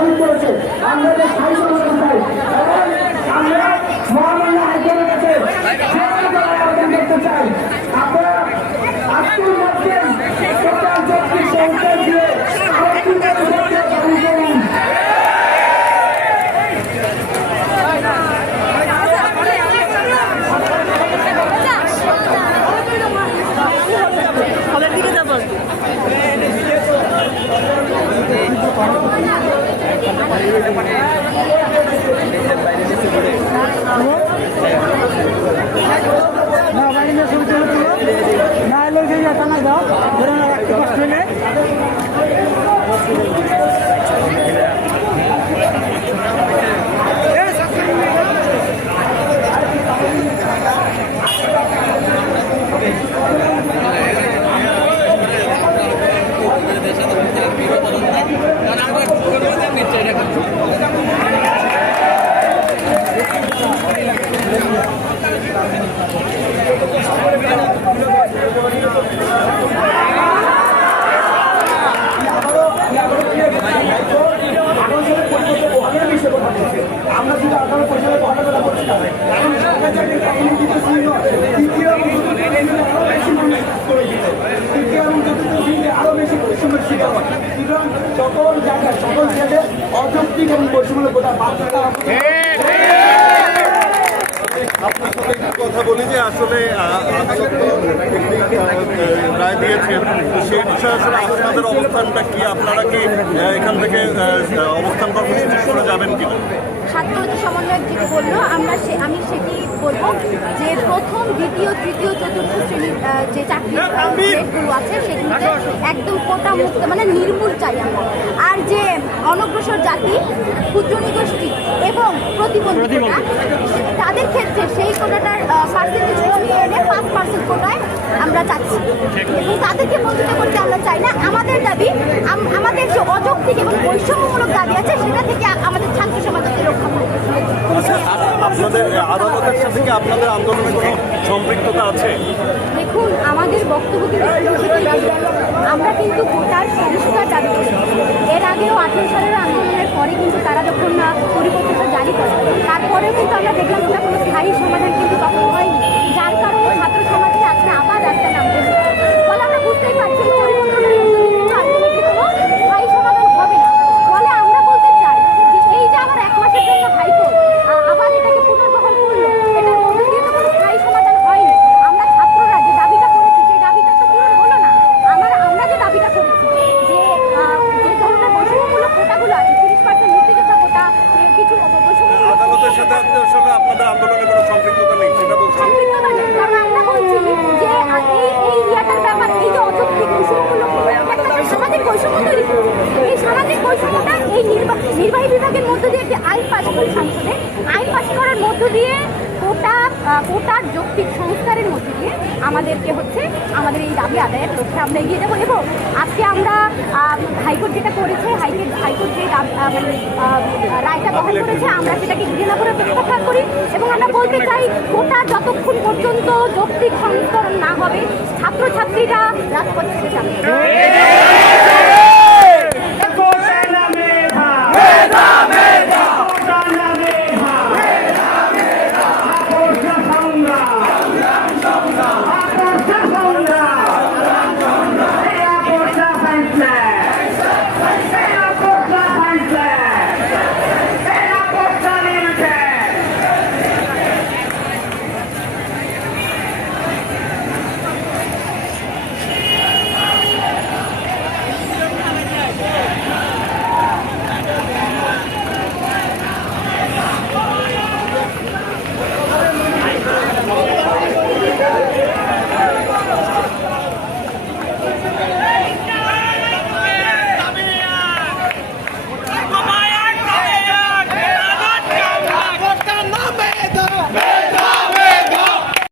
বাতিল করেছে। আমরা যে স্থায়ী সমাধান চাই এবং আমরা মহামান্য হাইকোর্টের কাছে আবেদন করতে চাই। আপনারা আত্মীয় মাধ্যম সরকার যৌক্তিক সংস্কার দিয়ে আরেকটি বাতিল করুন। আমরা শুধু 18 পয়সা ঘটনা করছি না, কারণ সরকার চাকরির কাহিনী কিন্তু তৃতীয় এবং চতুর্থ শ্রেণীতে আরো বেশি পরিশ্রমের শিকার হয়। সুতরাং সকল জায়গায় সকল জায়গায় অযৌক্তিক এবং বৈষম্যমূলক গোটা বাধ্যতা আপনার সাথে একটু কথা বলি যে আসলে আদালত রায় দিয়েছেন, সেই বিষয়ে আসলে আপনাদের অবস্থানটা কি? আপনারা কি এখান থেকে অবস্থান কর্মসূচি করে যাবেন কিনা? ছাত্রদের সমন্বয়ক যেটি বললো আমি সেটি বলবো যে প্রথম, দ্বিতীয়, তৃতীয়, চতুর্থ শ্রেণীর যে চাকরির গ্রেডগুলো আছে সেগুলোতে একদম কোটা মুক্ত মানে নির্মূল চাই আমরা। আর যে অনগ্রসর জাতি, ক্ষুদ্র নিগোষ্ঠী এবং প্রতিবন্ধী তাদের ক্ষেত্রে সেই কোটাটার পার্সেন্টেজ কমিয়ে এনে 5% কোটায় আমরা চাচ্ছি এবং তাদেরকে বঞ্চিত করতে আমরা চাই না। আমাদের দাবি, আমাদের যে অযৌক্তিক এবং বৈষম্যমূলক দাবি আছে সেটা থেকে আমাদের ছাত্র সমাজকে রক্ষা করতে। আপনাদের আদালতের সাথে কি আপনাদের আন্দোলনের কোনো সম্পৃক্ততা আছে? দেখুন, আমাদের বক্তব্য আমরা কিন্তু কোটার সংস্কার দাবি করি। এর আগেও 18 সালের আন্দোলনের পরে কিন্তু তারা যখন পরিবর্তনটা জারি করে তারপরেও কিন্তু আমরা দেখলাম ওটা কোনো স্থায়ী সমাধান কিন্তু তখন হয়নি, যার কারণে ছাত্র সমাজকে আজকে আবার রাস্তায় নামতে হচ্ছে। ফলে আমরা বুঝতেই পারছি পরিবর্তনের মধ্যে কিন্তু আন্দোলনের কোনো স্থায়ী সমাধান হবে না। ফলে আমরা বলতে চাই যে এই যে আবার 1 মাসের জন্য হাইকোর্ট আবার এটাকে পুনর্বহাল করলো, এটার মধ্যে দিয়ে তো কোনো স্থায়ী সমাধান হয়নি। আমরা ছাত্ররা যে দাবিটা করেছি সেই দাবিটা তো পূরণ হলো না। আমরা যে দাবিটা করেছি যে ধরনের বৈষম্যমূলক কোটাগুলো আছে, 30% মুক্তিযোদ্ধা কোটা, কিছু বৈষম্যমূলক আদালতের সাথে আসলে আপনাদের আন্দোলনের কোনো সম্পৃক্ততা নেই সেটা বলছেন? সম্পৃক্ততা নেই, কারণ আমরা বলছি যে এই ইয়াটার ব্যাপার, এই যে অযৌক্তিক বৈষম্যমূলক একটা সামাজিক বৈষম্য তৈরি করছে। এই সামাজিক বৈষম্যটা এই নির্বাহী বিভাগের মধ্য দিয়ে একটি আইন পাস করে সংসদে, আইন পাস করার মধ্য দিয়ে কোটার যৌক্তিক সংস্কারের মধ্যে দিয়ে আমাদেরকে আমাদের এই দাবি আদায়ের লক্ষ্যে আমরা এগিয়ে যাবো। এবং আজকে আমরা হাইকোর্ট যেটা করেছে, হাইকোর্ট যে রায়টা বহন করেছে, আমরা সেটাকে ঘৃণা করে প্রত্যাখ্যান করি এবং আমরা বলতে চাই কোটা যতক্ষণ পর্যন্ত যৌক্তিক সংস্করণ না হবে ছাত্রছাত্রীরা রাজপথে যাবে।